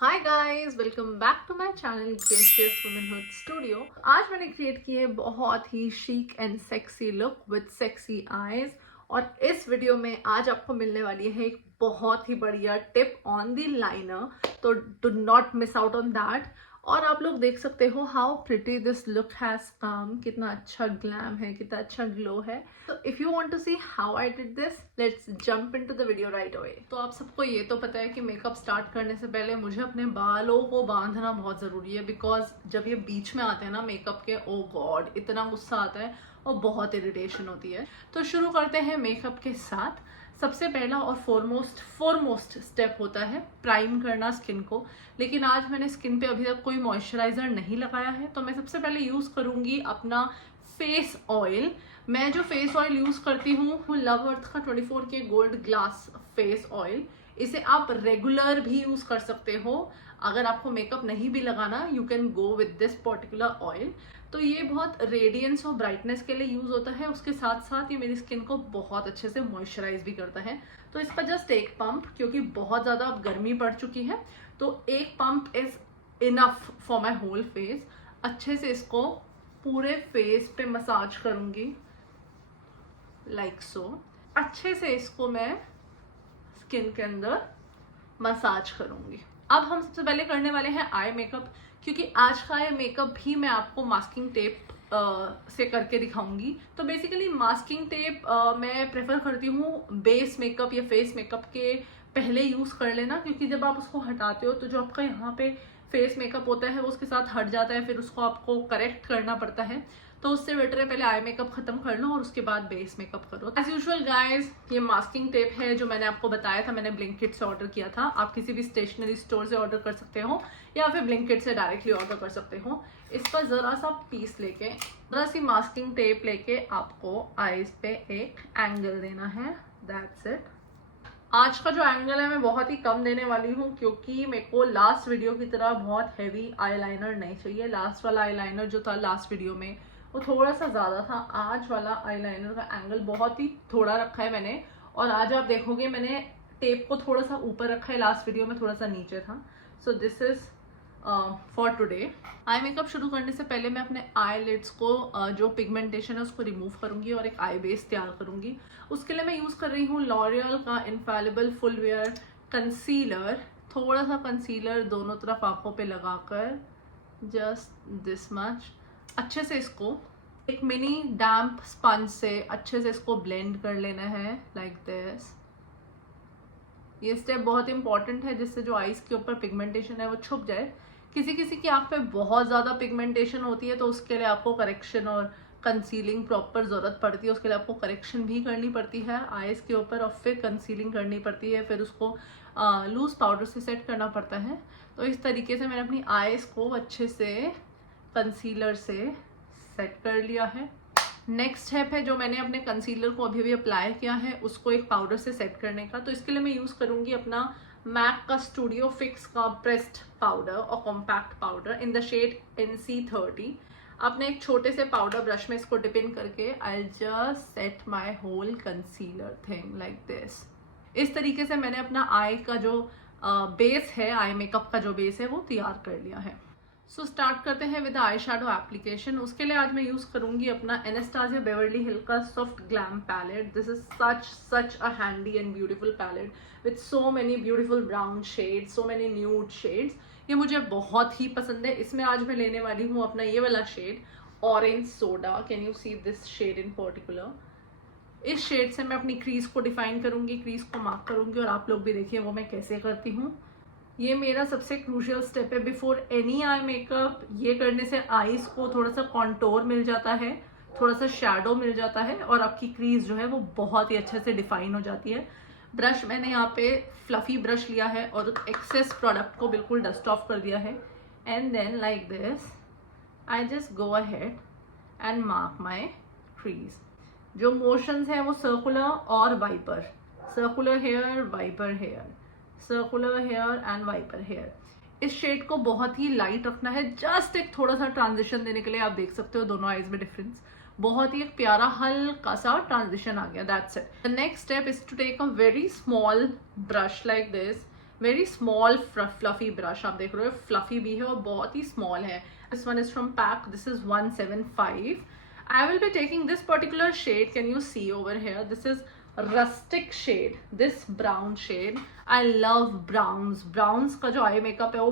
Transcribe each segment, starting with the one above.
Hi guys, welcome back to my channel gracious womanhood studio. आज मैंने create की है बहुत ही chic and sexy look with sexy eyes. और इस वीडियो में आज आपको मिलने वाली है एक बहुत ही बढ़िया टिप ऑन द लाइनर, तो do not miss out on that. और आप लोग देख सकते हो how pretty this look has come, कितना अच्छा ग्लैम है, कितना अच्छा ग्लो है। तो if you want to see how I did this, let's jump into the video right away. तो आप सबको ये तो पता है कि मेकअप स्टार्ट करने से पहले मुझे अपने बालों को बांधना बहुत ज़रूरी है, बिकॉज जब ये बीच में आते हैं ना मेकअप के, ओ गॉड इतना गुस्सा आता है और बहुत इरिटेशन होती है। तो शुरू करते हैं मेकअप के साथ। सबसे पहला और फॉरमोस्ट स्टेप होता है प्राइम करना स्किन को। लेकिन आज मैंने स्किन पे अभी तक कोई मॉइस्चराइजर नहीं लगाया है, तो मैं सबसे पहले यूज़ करूँगी अपना फेस ऑयल। मैं जो फेस ऑयल यूज़ करती हूँ वो लव अर्थ का 24 के गोल्ड ग्लास फेस ऑयल। इसे आप रेगुलर भी यूज़ कर सकते हो। अगर आपको मेकअप नहीं भी लगाना, you can go with this particular oil. तो ये बहुत रेडियंस और ब्राइटनेस के लिए यूज़ होता है, उसके साथ साथ ये मेरी स्किन को बहुत अच्छे से मॉइस्चराइज भी करता है। तो इसका जस्ट एक पंप, क्योंकि बहुत ज़्यादा अब गर्मी पड़ चुकी है, तो एक pump is enough for my whole face. अच्छे से इसको पूरे फेस पे मसाज करूँगी लाइक सो। अच्छे से इसको मैं स्किन के अंदर मसाज करूंगी। अब हम सबसे पहले करने वाले हैं आई मेकअप, क्योंकि आज का ये मेकअप भी मैं आपको मास्किंग टेप से करके दिखाऊंगी। तो बेसिकली मास्किंग टेप मैं प्रेफर करती हूँ बेस मेकअप या फेस मेकअप के पहले यूज़ कर लेना, क्योंकि जब आप उसको हटाते हो तो जो आपका यहाँ पे फेस मेकअप होता है वो उसके साथ हट जाता है, फिर उसको आपको करेक्ट करना पड़ता है। तो उससे बेटर है पहले आई मेकअप खत्म कर लो और उसके बाद बेस मेकअप करो। एज यूजुअल गाइज, ये मास्किंग टेप है जो मैंने आपको बताया था, मैंने ब्लिंकिट से ऑर्डर किया था। आप किसी भी स्टेशनरी स्टोर से ऑर्डर कर सकते हो या फिर ब्लिंकिट से डायरेक्टली ऑर्डर कर सकते हो। इसका जरा सा पीस लेके, जरा सी मास्किंग टेप लेके आपको आईज पे एक एंगल देना है। That's it. आज का जो एंगल है मैं बहुत ही कम देने वाली हूँ, क्योंकि मेरे को लास्ट वीडियो की तरह बहुत हैवी आईलाइनर नहीं चाहिए। लास्ट वाला आईलाइनर जो था लास्ट वीडियो में वो थोड़ा सा ज़्यादा था। आज वाला आईलाइनर का एंगल बहुत ही थोड़ा रखा है मैंने, और आज आप देखोगे मैंने टेप को थोड़ा सा ऊपर रखा है, लास्ट वीडियो में थोड़ा सा नीचे था। So this is for today. Eye makeup शुरू करने से पहले मैं अपने आई लिड्स को जो पिगमेंटेशन है उसको रिमूव करूंगी और एक आई बेस तैयार करूंगी। उसके लिए मैं यूज़ कर रही हूँ लॉरियल का इनफैलिबल फुल वेयर कंसीलर। थोड़ा सा कंसीलर दोनों तरफ आंखों पे लगाकर, जस्ट दिस मच। अच्छे से इसको एक मिनी डैम्प स्पंज से अच्छे से इसको ब्लेंड कर लेना है लाइक दिस। ये स्टेप बहुत इंपॉर्टेंट है, जिससे जो आईज के ऊपर पिगमेंटेशन है वो छुप जाए। किसी किसी की आंख पे बहुत ज़्यादा पिगमेंटेशन होती है, तो उसके लिए आपको करेक्शन और कंसीलिंग प्रॉपर ज़रूरत पड़ती है। उसके लिए आपको करेक्शन भी करनी पड़ती है आईज के ऊपर, और फिर कंसीलिंग करनी पड़ती है, फिर उसको लूज पाउडर से सेट करना पड़ता है। तो इस तरीके से मैंने अपनी आईज को अच्छे से कंसीलर से सेट कर लिया है। नेक्स्ट स्टेप है जो मैंने अपने कंसीलर को अभी अप्लाई किया है उसको एक पाउडर से सेट करने का। तो इसके लिए मैं यूज़ करूँगी अपना मैक का स्टूडियो फिक्स का प्रेस्ड पाउडर और compact powder in the shade NC30। अपने एक छोटे से पाउडर ब्रश में इसको डिप इन करके I just set my whole concealer thing like this. इस तरीके से मैंने अपना आई का जो बेस है, आई मेकअप का जो बेस है वो तैयार कर लिया है। सो स्टार्ट करते हैं विद आई शेडो एप्लीकेशन। उसके लिए आज मैं यूज़ करूँगी अपना एनास्टासिया बेवर्ली हिल का soft glam palette. This is such a handy and beautiful palette with so many beautiful brown shades, so many nude shades. ये मुझे बहुत ही पसंद है। इसमें आज मैं लेने वाली हूँ अपना ये वाला shade orange soda. Can you see this shade in particular? इस शेड से मैं अपनी क्रीज को डिफाइन करूँगी, क्रीज को मार्क करूँगी, और आप लोग भी देखिए वो मैं कैसे करती हूँ। ये मेरा सबसे क्रूशियल स्टेप है बिफोर एनी आई मेकअप। ये करने से आईज को थोड़ा सा कॉन्टोर मिल जाता है, थोड़ा सा शैडो मिल जाता है, और आपकी क्रीज जो है वो बहुत ही अच्छे से डिफाइन हो जाती है। ब्रश मैंने यहाँ पे फ्लफी ब्रश लिया है और एक्सेस प्रोडक्ट को बिल्कुल डस्ट ऑफ कर दिया है। And then like this I just go ahead and mark my crease. जो मोशंस हैं वो सर्कुलर और wiper, circular here, wiper here, circular here and wiper here. इस शेड को बहुत ही लाइट रखना है, जस्ट एक थोड़ा सा ट्रांजिशन देने के लिए। आप देख सकते हो दोनों आईज में डिफरेंस, बहुत ही एक प्यारा हल्का सा ट्रांजिशन आ गया। That's it. The next step is to take a very small brush like this very small fluffy brush, आप देख रहे हो फ्लफी भी है और बहुत ही स्मॉल है. This one is from Pac, this is 175. I will be taking this particular shade. Can you see over here? This is rustic shade, this brown shade. I love browns. Browns का जो eye makeup है वो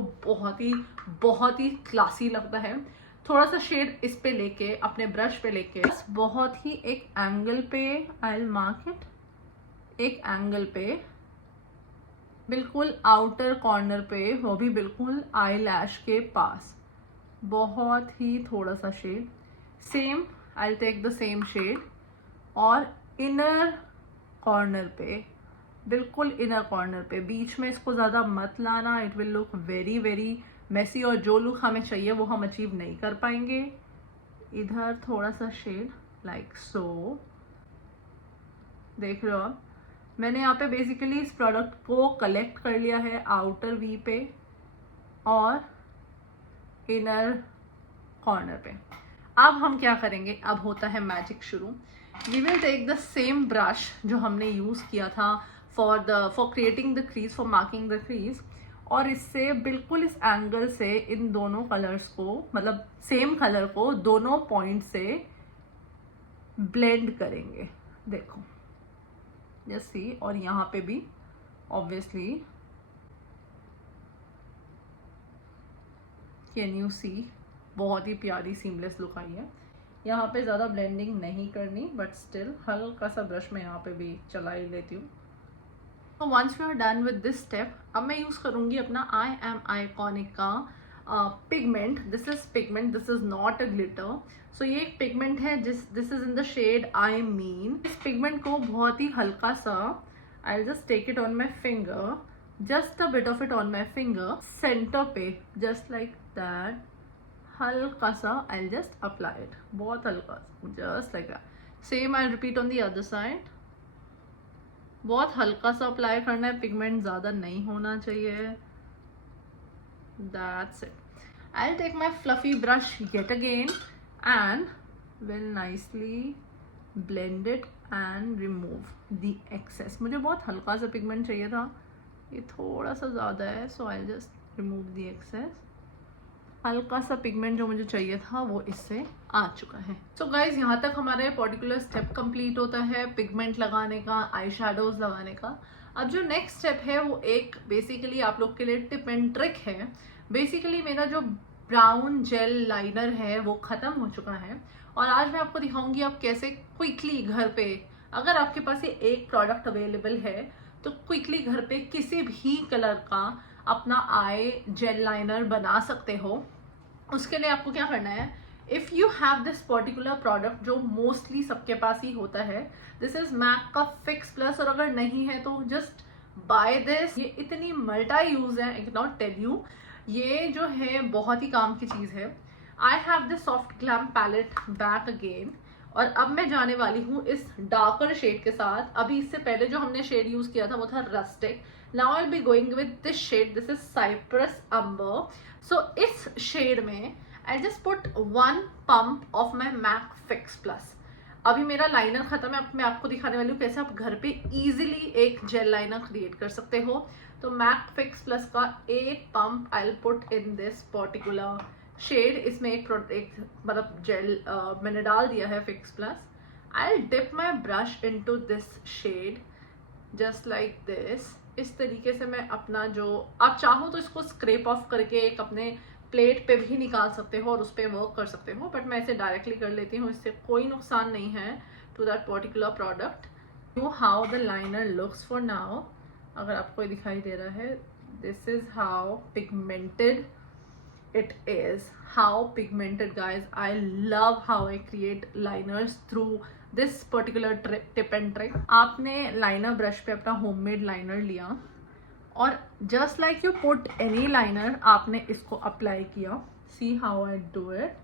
बहुत ही classy लगता है. थोड़ा सा shade इस पे लेके अपने ब्रश पे लेके बहुत ही एक एंगल पे आई विल मार्क इट, एक एंगल पे बिल्कुल आउटर कॉर्नर पे, वो भी बिल्कुल आई लैश के पास, बहुत ही थोड़ा सा shade. Same I will take the same shade और इनर कॉर्नर पे, बिल्कुल इनर कॉर्नर पे, बीच में इसको ज़्यादा मत लाना. It will look very very messy और जो लुक हमें चाहिए वो हम अचीव नहीं कर पाएंगे. इधर थोड़ा सा शेड लाइक सो, देख रहे हो आप. मैंने यहाँ पे बेसिकली इस प्रोडक्ट को कलेक्ट कर लिया है आउटर वी पे और इनर कॉर्नर पे. अब हम क्या करेंगे, अब होता है मैजिक शुरू. We will take the same brush जो हमने यूज किया था for creating the crease, for marking the crease, और इससे बिल्कुल इस एंगल से इन दोनों कलर्स को, मतलब सेम कलर को दोनों पॉइंट से ब्लेंड करेंगे. देखो जस्ट सी, और यहाँ पे भी ऑब्वियसली कैन यू सी, बहुत ही प्यारी सीमलेस लुक आई है. यहाँ पे ज़्यादा ब्लेंडिंग नहीं करनी, बट स्टिल हल्का सा ब्रश में यहाँ पे भी चला ही लेती हूँ. तो once we are done with this step, अब मैं यूज़ करूँगी अपना आई एम आइकॉनिक का pigment. This is pigment, this is not a glitter. So ये एक पिगमेंट है this is in the shade I mean. इस पिगमेंट को बहुत ही हल्का सा, I will just take it on my finger, just a bit of it on my finger, centre पे जस्ट लाइक दैट, हल्का सा I will just apply it, बहुत हल्का, just like that. Same I will repeat on the other side. बहुत हल्का सा apply करना है, पिगमेंट ज़्यादा नहीं होना चाहिए. That's it. I'll take my fluffy brush yet again and will nicely blend it and remove the excess. मुझे बहुत हल्का सा पिगमेंट चाहिए था, ये थोड़ा सा ज़्यादा है, so I'll just remove the excess. हल्का सा पिगमेंट जो मुझे चाहिए था वो इससे आ चुका है. सो गाइज यहाँ तक हमारा ये पर्टिकुलर स्टेप कंप्लीट होता है पिगमेंट लगाने का, आई शेडोज लगाने का. अब जो नेक्स्ट स्टेप है वो एक बेसिकली आप लोग के लिए टिप एंड ट्रिक है. बेसिकली मेरा जो ब्राउन जेल लाइनर है वो ख़त्म हो चुका है और आज मैं आपको दिखाऊंगी आप कैसे क्विकली घर पे, अगर आपके पास ये एक प्रोडक्ट अवेलेबल है तो क्विकली घर पे किसी भी कलर का अपना आई जेल लाइनर बना सकते हो. उसके लिए आपको क्या करना है, if you have this particular product जो मोस्टली सबके पास ही होता है, दिस इज मैक का फिक्स प्लस, और अगर नहीं है तो जस्ट बाय दिस. ये इतनी मल्टा यूज है, I can not tell you, ये जो है बहुत ही काम की चीज़ है. I have this soft glam palette back again, और अब मैं जाने वाली हूँ इस डार्कर शेड के साथ. अभी इससे पहले जो हमने शेड यूज किया था वो था rustic. Now I will be going with this shade, this is cyprus umber. So इस शेड में I just put 1 pump of my Mac fix plus. अभी मेरा लाइनर खत्म है, अब मैं आपको दिखाने वाली हूँ कैसे आप घर पे इजीली एक जेल लाइनर क्रिएट कर सकते हो. तो मैक फिक्स प्लस का एक pump I will put in this particular shade. इसमें एक मतलब जेल मैंने डाल दिया है fix plus. I will dip my brush into this shade just like this. इस तरीके से मैं अपना जो, आप चाहो तो इसको स्क्रैप ऑफ करके एक अपने प्लेट पे भी निकाल सकते हो और उस पर वर्क कर सकते हो, बट मैं इसे डायरेक्टली कर लेती हूँ, इससे कोई नुकसान नहीं है to that particular product. You how the liner looks for now. अगर आपको ये दिखाई दे रहा है, this is how pigmented it is. How pigmented, guys. I love how I create liners through this particular tip and trick. आपने liner brush पे अपना होममेड लाइनर लिया और just like you put any liner आपने इसको apply किया. See how I do it.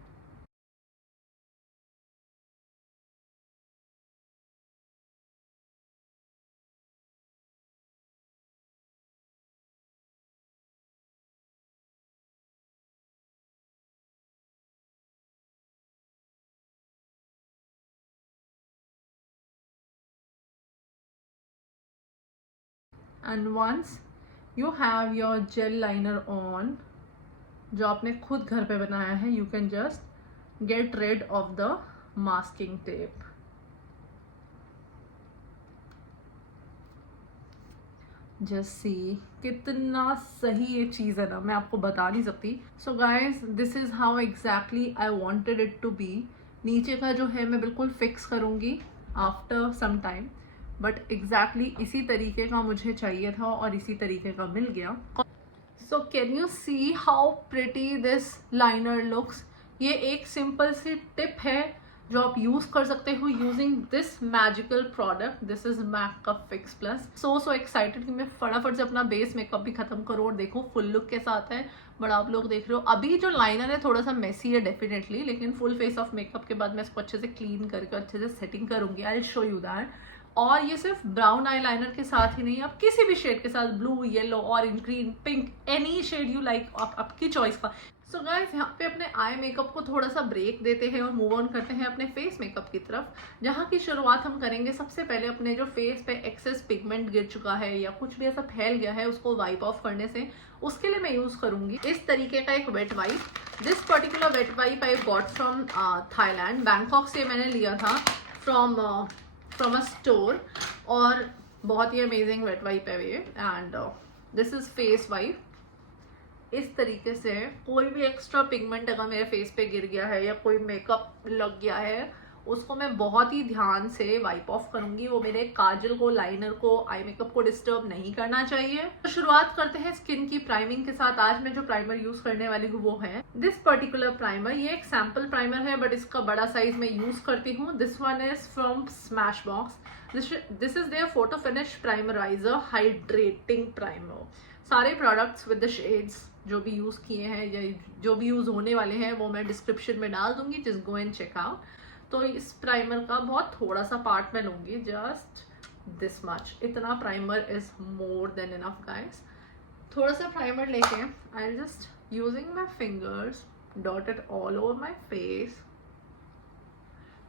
And once you have your gel liner on, जो आपने खुद घर पे बनाया है. You can just get rid of the masking tape. Just see कितना सही ये चीज़ है ना, मैं आपको बता नहीं सकती. So guys, this is how exactly I wanted it to be. नीचे का जो है मैं बिल्कुल फिक्स करूँगी after some time, but exactly इसी तरीके का मुझे चाहिए था और इसी तरीके का मिल गया. So can you see how pretty this liner looks. ये एक सिंपल सी टिप है जो आप यूज कर सकते हो using this magical product. This is makeup fix plus. So excited कि मैं फटाफट से अपना बेस मेकअप भी खत्म करूँ और देखो फुल लुक कैसा आता है. बट आप लोग देख रहे हो अभी जो लाइनर है थोड़ा सा मेसी है डेफिनेटली, लेकिन फुल फेस ऑफ मेकअप के बाद मैं इसको अच्छे से क्लीन करके अच्छे से सेटिंग करूंगी. I will show you that. और ये सिर्फ ब्राउन आई लाइनर के साथ ही नहीं, आप किसी भी शेड के साथ, blue, yellow, orange, green, pink, any shade you like, आपकी चॉइस का. सो गाइस, यहाँ पे अपने आई मेकअप को थोड़ा सा ब्रेक देते हैं और मूव ऑन करते हैं अपने फेस मेकअप की तरफ, जहाँ की शुरुआत हम करेंगे सबसे पहले अपने जो फेस पे एक्सेस पिगमेंट गिर चुका है या कुछ भी ऐसा फैल गया है उसको वाइप ऑफ करने से. उसके लिए मैं यूज करूंगी इस तरीके का एक wait wipe. This particular wait wipe I got from Thailand. Bangkok से मैंने लिया था फ्रॉम अ स्टोर और बहुत ही अमेजिंग वेट वाइप है ये. And this is face wipe. इस तरीके से कोई भी एक्स्ट्रा पिगमेंट अगर मेरे फेस पे गिर गया है या कोई मेकअप लग गया है उसको मैं बहुत ही ध्यान से वाइप ऑफ करूंगी. वो मेरे काजल को, लाइनर को, आई मेकअप को डिस्टर्ब नहीं करना चाहिए. तो शुरुआत करते हैं स्किन की प्राइमिंग के साथ. आज मैं जो प्राइमर यूज करने वाली हूँ वो है दिस पर्टिकुलर प्राइमर. ये एक सैम्पल प्राइमर है बट इसका बड़ा साइज मैं यूज करती हूँ. This one is from Smashbox. This is their photo finish primerizer hydrating primer. सारे प्रोडक्ट्स विद द शेड्स जो भी यूज किए हैं या जो भी यूज होने वाले हैं वो मैं डिस्क्रिप्शन में डाल दूंगी. Just go and check out. तो इस प्राइमर का बहुत थोड़ा सा पार्ट मैं लूंगी, जस्ट दिस मच. इतना primer is more than enough guys. थोड़ा सा प्राइमर लेके I am just using my fingers dot it all over my face.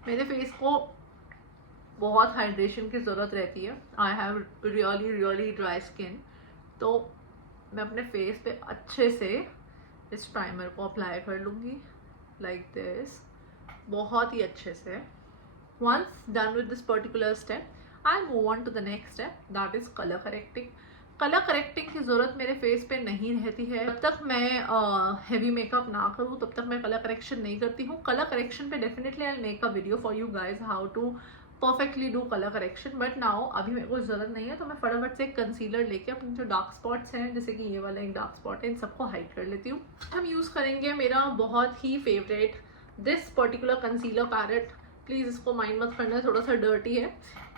मेरे फेस को बहुत हाइड्रेशन की जरूरत रहती है. I have really really dry skin, तो मैं अपने फेस पे अच्छे से इस प्राइमर को अप्लाई कर लूँगी लाइक दिस, बहुत ही अच्छे से. Once done with this particular step I move on to the next step, that is colour correcting. Colour correcting की ज़रूरत मेरे फेस पे नहीं रहती है. जब तक मैं हैवी मेकअप ना करूँ तब तक मैं कलर करेक्शन नहीं करती हूँ. कलर करेक्शन पे definitely I make a video for you guys how to perfectly do colour correction. But now अभी मेरे को ज़रूरत नहीं है, तो मैं फटाफट से कंसीलर लेके अपने जो डार्क स्पॉट्स हैं, जैसे कि ये वाला एक डार्क स्पॉट है, इन सबको हाइड कर लेती हूँ. हम यूज़ करेंगे मेरा बहुत ही favourite this particular concealer palette. Please इसको माइंड मत करना, थोड़ा सा डर्टी है.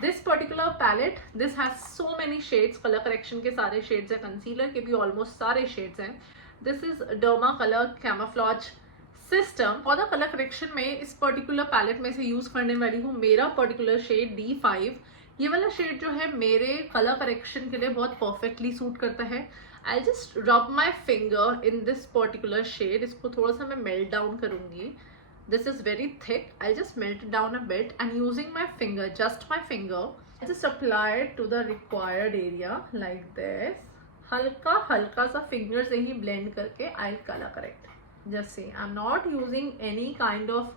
This particular palette, this has so many shades. Colour correction के सारे शेड्स हैं, कंसीलर के भी ऑलमोस्ट सारे शेड्स हैं. This is derma colour camouflage system. और द कलर करेक्शन में इस पर्टिकुलर पैलेट में से यूज करने वाली हूँ मेरा पर्टिकुलर शेड D5. ये वाला शेड जो है मेरे कलर करेक्शन के लिए बहुत परफेक्टली सूट करता है. I just rub my finger in this particular shade. इसको थोड़ा सा मैं मेल्ट डाउन करूंगी. This is very thick. I'll just melt it down a bit and using my finger, just my finger, I just apply it to the required area like this. हल्का हल्का सा finger से ही blend करके I'll color correct. Just see, I'm not using any kind of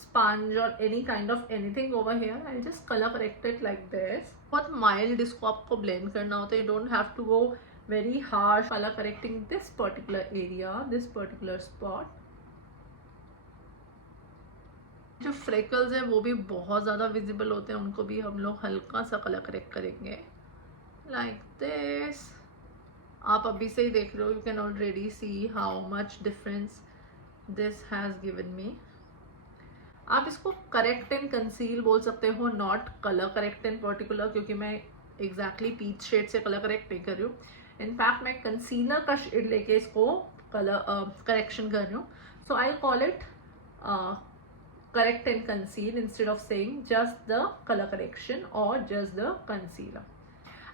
sponge or any kind of anything over here. I'll just color correct it like this. बहुत mild इसको आपको blend करना होता है. You don't have to go very harsh color correcting this particular area, this particular spot. जो freckles हैं वो भी बहुत ज़्यादा विजिबल होते हैं, उनको भी हम लोग हल्का सा कलर करेक्ट करेंगे लाइक दिस. आप अभी से ही देख रहे हो, you can already see how much difference this has given me. आप इसको करेक्ट एंड कंसील बोल सकते हो, not colour correct in particular, क्योंकि मैं एग्जैक्टली पीच शेड से कलर करेक्ट नहीं कर रही हूँ. इनफैक्ट मैं कंसीलर का शेड लेके इसको कलर करेक्शन कर रही हूँ. So I call it correct and conceal instead of saying just the color correction or just the concealer.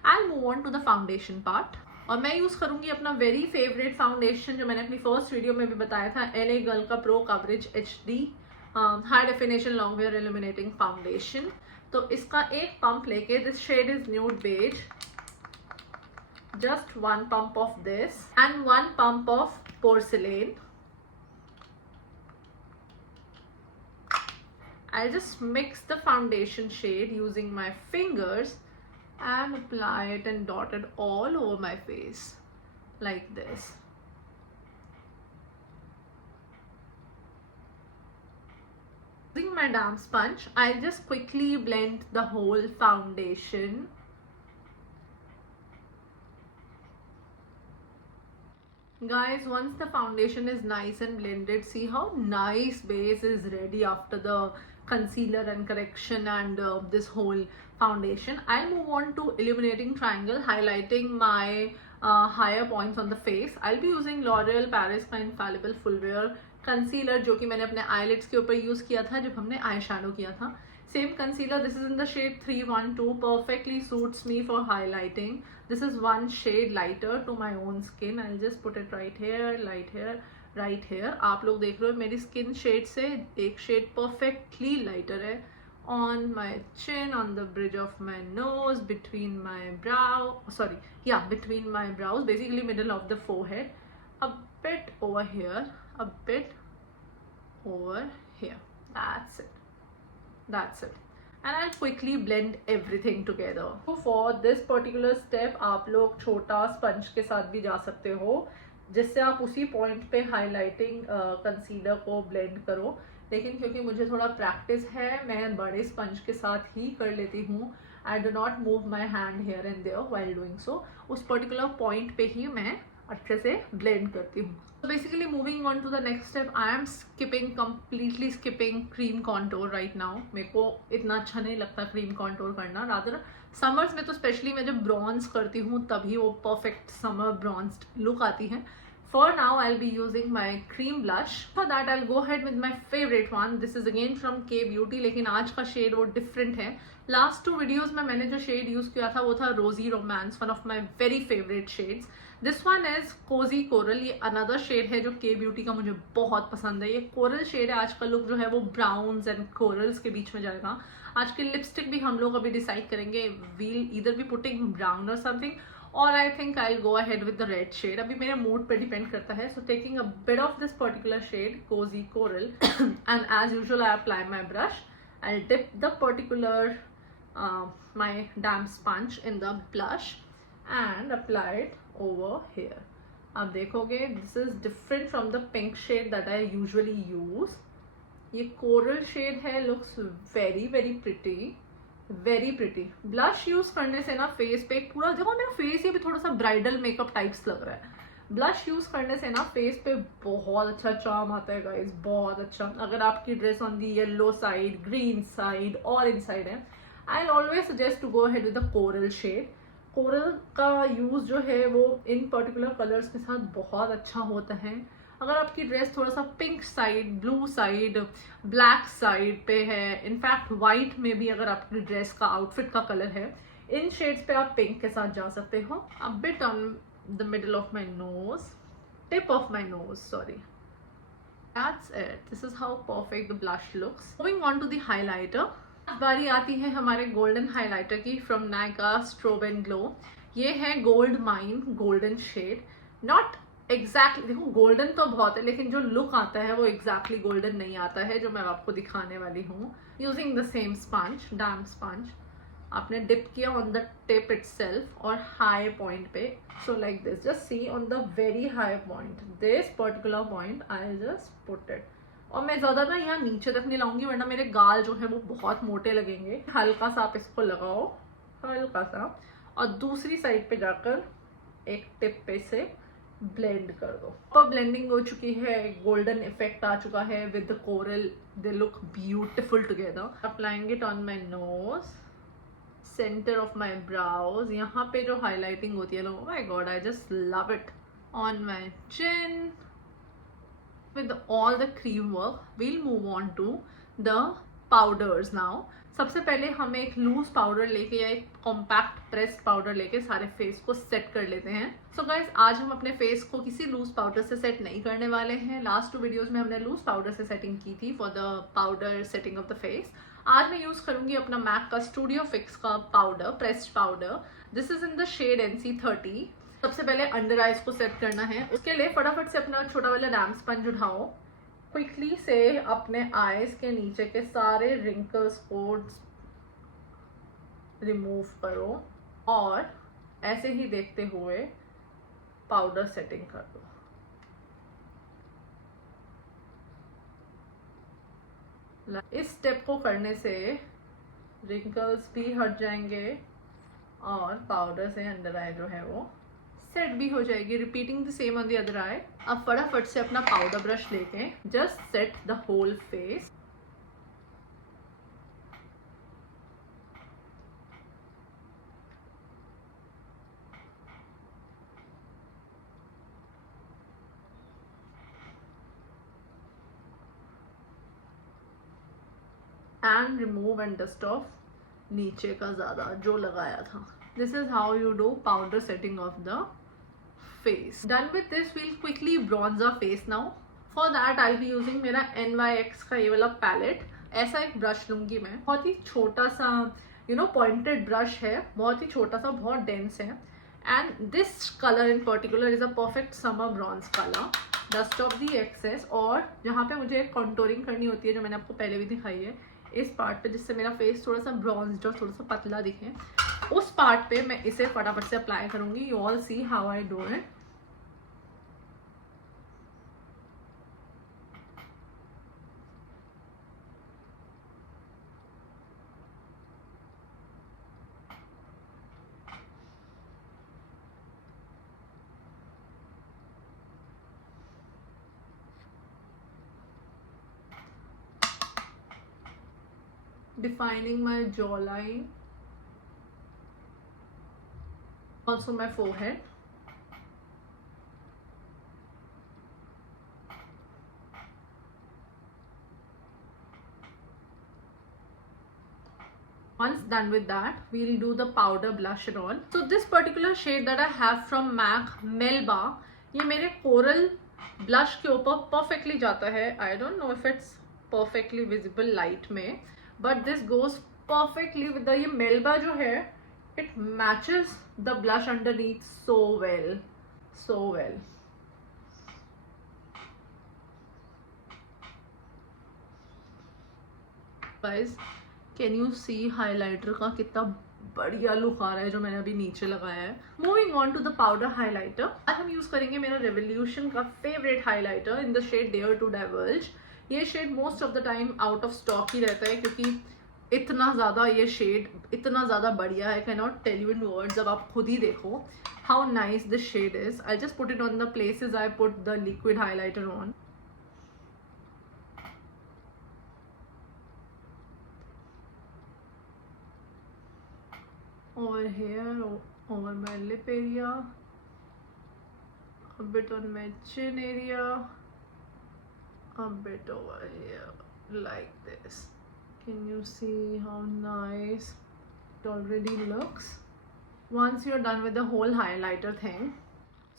I'll move on to the foundation part. और मैं यूज करूंगी अपना वेरी फेवरेट फाउंडेशन जो मैंने अपनी फर्स्ट वीडियो में भी बताया था, LA गर्ल का pro coverage HD high definition long wear illuminating foundation. तो इसका एक पंप लेके, this shade is nude beige. just 1 pump of this and 1 pump of porcelain. I'll just mix the foundation shade using my fingers and apply it and dot it all over my face like this. Using my damp sponge, I'll just quickly blend the whole foundation. Guys, once the foundation is nice and blended, see how nice base is ready after the concealer and correction and this whole foundation. I'll move on to illuminating triangle, highlighting my higher points on the face. I'll be using L'Oreal Paris का Infallible Full Wear concealer, जो कि मैंने अपने eyelids के ऊपर use किया था जब हमने आई शैडो किया था. Same concealer, this is in the shade 312, perfectly suits me for highlighting. This is one shade lighter to my own skin. I'll just put it right here, light here, right here. आप लोग देख रहे हो मेरी skin shade से एक shade perfectly lighter है. On my chin, on the bridge of my nose, between my between my brows, basically middle of the forehead, a bit over here, a bit over here. That's it. And I'll quickly blend everything together. So for this particular step, आप लोग छोटा sponge के साथ भी जा सकते हो, जिससे आप उसी पॉइंट पे हाईलाइटिंग कंसीलर को ब्लेंड करो. लेकिन क्योंकि मुझे थोड़ा प्रैक्टिस है, मैं बड़े स्पंज के साथ ही कर लेती हूँ. I do not move my hand here and there while doing so. उस पर्टिकुलर पॉइंट पे ही मैं अच्छे से ब्लेंड करती हूँ. So basically moving on to the next step, I am completely skipping cream contour right now. मेरे को इतना अच्छा नहीं लगता cream contour करना. rather summers में तो स्पेशली मैं जब bronze करती हूँ तभी वो perfect summer bronzed look आती है. For now I'll be using my cream blush. For that I'll go ahead with my favorite one. This is again from K Beauty, लेकिन आज का shade वो different है. Last 2 videos में मैंने जो shade use किया था वो था Rosy Romance, one of my very favorite shades. This one is cosy coral. ये अनदर शेड है जो के ब्यूटी का मुझे बहुत पसंद है. ये कोरल शेड है. आज का लुक जो है वो ब्राउन्स एंड कोरल्स के बीच में जाएगा. आज की लिपस्टिक भी हम लोग अभी डिसाइड करेंगे. We'll either be putting brown और समथिंग, और I think I go ahead with the red shade. अभी मेरे मूड पे डिपेंड करता है. So taking a bit of this particular shade cosy coral and as usual I apply my brush. I dip the particular my damp sponge in the blush and apply it over here. आप देखोगे this is different from the pink shade that I usually use. ये coral shade है, looks very pretty. Blush use करने से ना face पे पूरा, देखो मेरा face ये भी थोड़ा सा bridal makeup types लग रहा है. Blush use करने से ना face पे बहुत अच्छा charm आता है guys, बहुत अच्छा. अगर आपकी dress on the yellow side, green side, orange side है, I'll always suggest to go ahead with the coral shade. Coral का यूज़ जो है वो इन पर्टिकुलर कलर्स के साथ बहुत अच्छा होता है. अगर आपकी ड्रेस थोड़ा सा pink side, blue side, black side पे है, इनफैक्ट वाइट में भी अगर आपकी ड्रेस का आउटफिट का कलर है, इन शेड्स पे आप पिंक के साथ जा सकते हो. A bit on the middle of my nose, tip of my nose, sorry. That's it. This is how perfect the blush looks. Moving on to the highlighter. बारी आती है हमारे गोल्डन हाइलाइटर की from Nykaa strobe and glow. ये है gold mine golden shade. Not exactly, देखो golden तो बहुत है लेकिन जो लुक आता है वो एग्जैक्टली गोल्डन नहीं आता है, जो मैं आपको दिखाने वाली हूँ. Using the same sponge, damp sponge. आपने डिप किया ऑन द टिप इटसेल्फ और हाई पॉइंट पे. So like this, just see on the very high point, this particular point I just put it. और मैं ज़्यादा ना यहाँ नीचे तक नहीं लाऊंगी वरना मेरे गाल जो है वो बहुत मोटे लगेंगे. हल्का सा आप इसको लगाओ, हल्का सा, और दूसरी साइड पे जाकर एक टिप पे से ब्लेंड कर दो. अब ब्लेंडिंग हो चुकी है, गोल्डन इफेक्ट आ चुका है with the coral. They look beautiful together. Applying it on my nose, centre of my browse. यहाँ पे जो हाईलाइटिंग होती है, oh my God, I just love it. On my chin. With all the cream work, we'll move on to the powders now. सबसे पहले हम एक loose powder लेके या एक कॉम्पैक्ट प्रेस्ड पाउडर लेके सारे फेस को सेट कर लेते हैं. सो गाइज, आज हम अपने फेस को किसी लूज पाउडर से सेट नहीं करने वाले हैं. लास्ट 2 वीडियोज में हमने लूज पाउडर से सेटिंग की थी for the powder setting of the face. आज मैं यूज करूंगी अपना मैक का स्टूडियो फिक्स का powder, pressed powder. This is in the shade NC30. सबसे पहले अंडर आइज को सेट करना है। उसके लिए फटाफट से अपना छोटा वाला रैम स्पंज उठाओ, क्विकली से अपने आईज के नीचे के सारे रिंकल्स को रिमूव करो और ऐसे ही देखते हुए पाउडर सेटिंग कर दो। इस स्टेप को करने से रिंकल्स भी हट जाएंगे और पाउडर से अंडर आई जो है वो सेट भी हो जाएगी। Repeating the same on the other eye. अब फटाफट से अपना पाउडर ब्रश लेके just set the whole face. And remove and dust off नीचे का ज्यादा जो लगाया था। This is how you do powder setting of the face. Done with this, we'll quickly bronze our face now. For that I be using मेरा NYX का ये वाला पैलेट। ऐसा एक ब्रश लूंगी मैं, बहुत ही छोटा सा पॉइंटेड ब्रश है, बहुत ही छोटा सा, बहुत डेंस है। And this colour in particular is a perfect summer bronze colour. Dust off the excess, और जहाँ पे मुझे कॉन्टोरिंग करनी होती है जो मैंने आपको पहले भी दिखाई है, इस पार्ट पे जिससे मेरा फेस थोड़ा सा ब्रॉन्ज्ड और थोड़ा सा पतला दिखे, उस पार्ट पे मैं इसे फटाफट से अप्लाई करूंगी। You all C how I do it. Defining my jawline, also my forehead. Once done with that, we'll do the powder blush and all. So this particular shade that I have from MAC Melba, ये मेरे coral blush के ऊपर perfectly जाता है। I don't know if it's perfectly visible light में, but this goes perfectly with the, ये Melba जो है it matches the blush underneath so well, so well. Guys can you see highlighter का कितना बढ़िया लुक आ रहा है जो मैंने अभी नीचे लगाया है। Moving on to the powder highlighter. आज हम यूज करेंगे मेरा रेवोल्यूशन का favourite highlighter in the shade dare to diverge. ये shade most of the time out of stock ही रहता है क्योंकि इतना ज़्यादा ये शेड इतना ज़्यादा बढ़िया है। Can not tell you in words, जब आप खुद ही देखो how nice this shade is. I just put it on the places I put the liquid highlighter on. Over here, over my lip area, a bit on my chin area, a bit over here like this. Can you see how nice it already looks? Once you're done with the whole highlighter thing,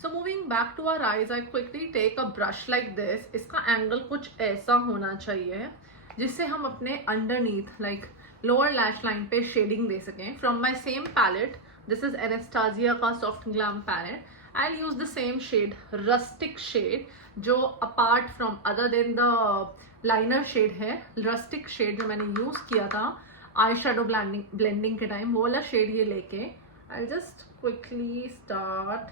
so moving back to our eyes, I quickly take a brush like this. इसका angle कुछ ऐसा होना चाहिए जिससे हम अपने underneath like lower lash line पे shading दे सकें। From my same palette, this is Anastasia का soft glam palette. I use the same shade, rustic shade, जो apart from other than the liner shade है, रस्टिक शेड जो मैंने use किया था आई शेडो ब्लेंडिंग के टाइम, वो वाला शेड ये लेके I just quickly start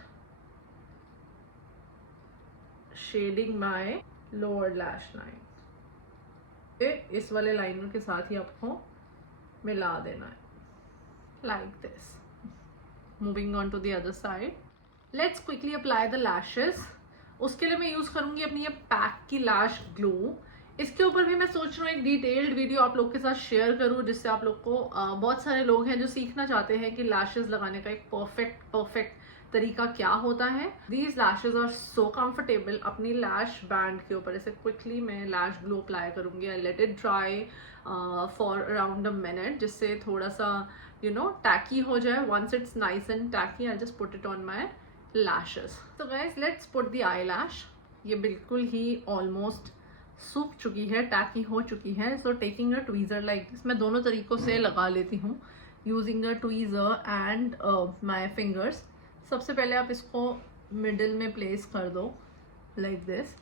shading my lower lash line. इस वाले लाइनर के साथ ही आपको मिला देना है like this. Moving on to the other side, let's quickly apply the lashes. उसके लिए मैं यूज करूंगी अपनी ये पैक की लैश ग्लू। इसके ऊपर भी मैं सोच रहा हूँ एक डिटेल्ड वीडियो आप लोग के साथ शेयर करूँ, जिससे आप लोग को बहुत सारे लोग हैं जो सीखना चाहते हैं कि लैशेस लगाने का एक परफेक्ट तरीका क्या होता है। These lashes are so comfortable. अपनी लैश बैंड के ऊपर ऐसे क्विकली मैं लैश ग्लू अप्लाई करूंगी। I let it dry for around a minute, जिससे थोड़ा सा टैकी हो जाए। Once it's nice and tacky, I just put it on my lashes. तो guys let's put the eyelash. ये बिल्कुल ही ऑलमोस्ट सूख चुकी है, टैकी हो चुकी है। So taking a tweezer like this, मैं दोनों तरीकों से लगा लेती हूँ, using a tweezer and my fingers. सबसे पहले आप इसको मिडिल में प्लेस कर दो लाइक दिस,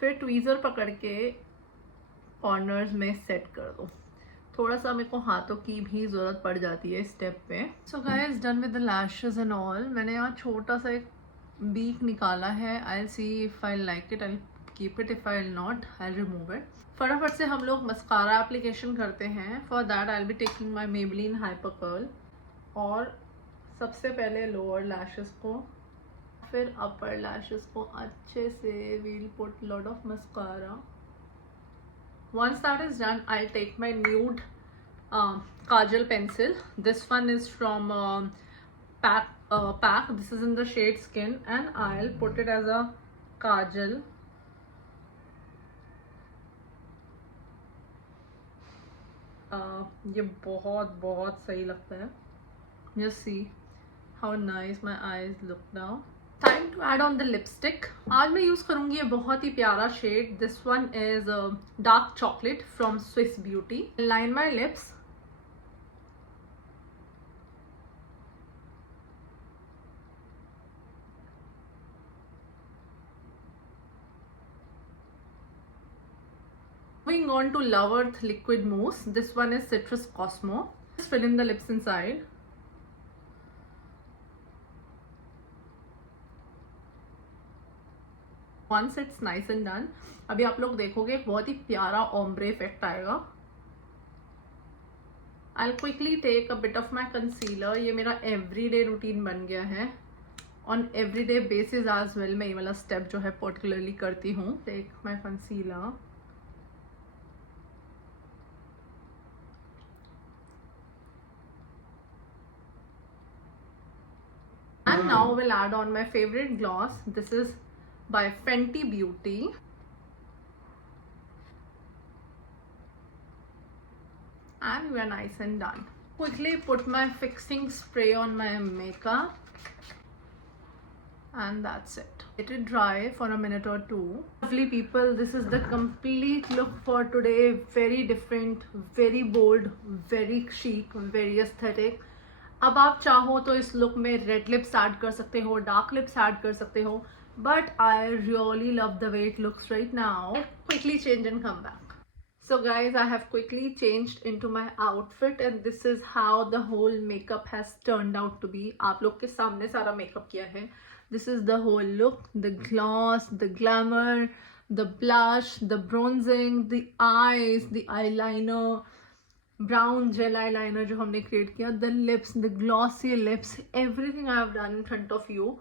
फिर ट्वीज़र पकड़ के कॉर्नर्स में सेट कर दो। थोड़ा सा मेरे को हाथों की भी ज़रूरत पड़ जाती है इस स्टेप पे। So guys, done with the lashes and all. मैंने यहाँ छोटा सा एक बीक निकाला है। I see if I like it, I keep it, if I not I remove it. फटाफट से हम लोग मस्कारा एप्लीकेशन करते हैं। For that I be taking my Maybelline hyper curl, और सबसे पहले लोअर लैशेस को फिर अपर लैशेस को अच्छे से we'll put lot of mascara. Once that is done, I'll take my nude kajal pencil. This one is from Pack. This is in the shade Skin, and I'll put it as a kajal. ये बहुत बहुत सही लगता है। Just see how nice my eyes look now. Time to add on the lipstick. आज मैं use करूँगी ये बहुत ही प्यारा shade. This one is dark chocolate from Swiss Beauty. Line my lips. Moving on to Love Earth liquid mousse. This one is Citrus Cosmo. Just fill in the lips inside. Once it's nice and done, अभी आप लोग देखोगे बहुत ही प्यारा ombre effect आएगा। I'll quickly take a bit of my concealer. ये मेरा everyday routine बन गया है। On everyday basis as well मैं ये वाला स्टेप जो है particularly करती हूँ। Take my concealer. And now we'll add on my favorite gloss. This is by Fenty Beauty. And we are nice and done. Quickly put my fixing spray on my makeup. And that's it. Let it dry for a minute or two. Lovely people, this is the complete look for today. Very different, very bold, very chic, very aesthetic. अब आप चाहो तो इस look में red lips add कर सकते हो, dark lips add कर सकते हो, but I really love the way it looks right now. Quickly change and come back. So guys, I have quickly changed into my outfit and this is how the whole makeup has turned out to be. आप लोग के सामने सारा makeup किया है. This is the whole look, the gloss, the glamour, the blush, the bronzing, the eyes, the eyeliner, brown gel eyeliner जो हमने create किया, the lips, the glossy lips, everything I have done in front of you.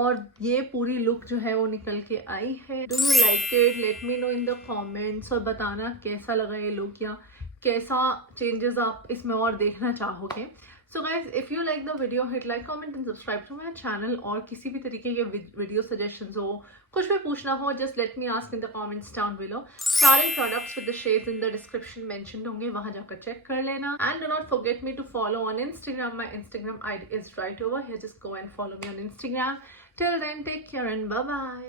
और ये पूरी look जो है वो निकल के आई है। Do you like it? Let me know in the comments और बताना कैसा लगा ये लुक या कैसा चेंजेस आप इसमें और देखना चाहोगे। So guys, if you like the video hit like, comment and subscribe to my channel. और किसी भी तरीके के वीडियो सजेशंस हो, कुछ भी पूछना हो, just let me ask in the comments down below. सारे products with the shades in the description mentioned होंगे, वहां जाकर चेक कर लेना। And do not forget me to follow on Instagram. My Instagram ID is right over here. Just go and follow me on Instagram. Till then, take care and bye bye.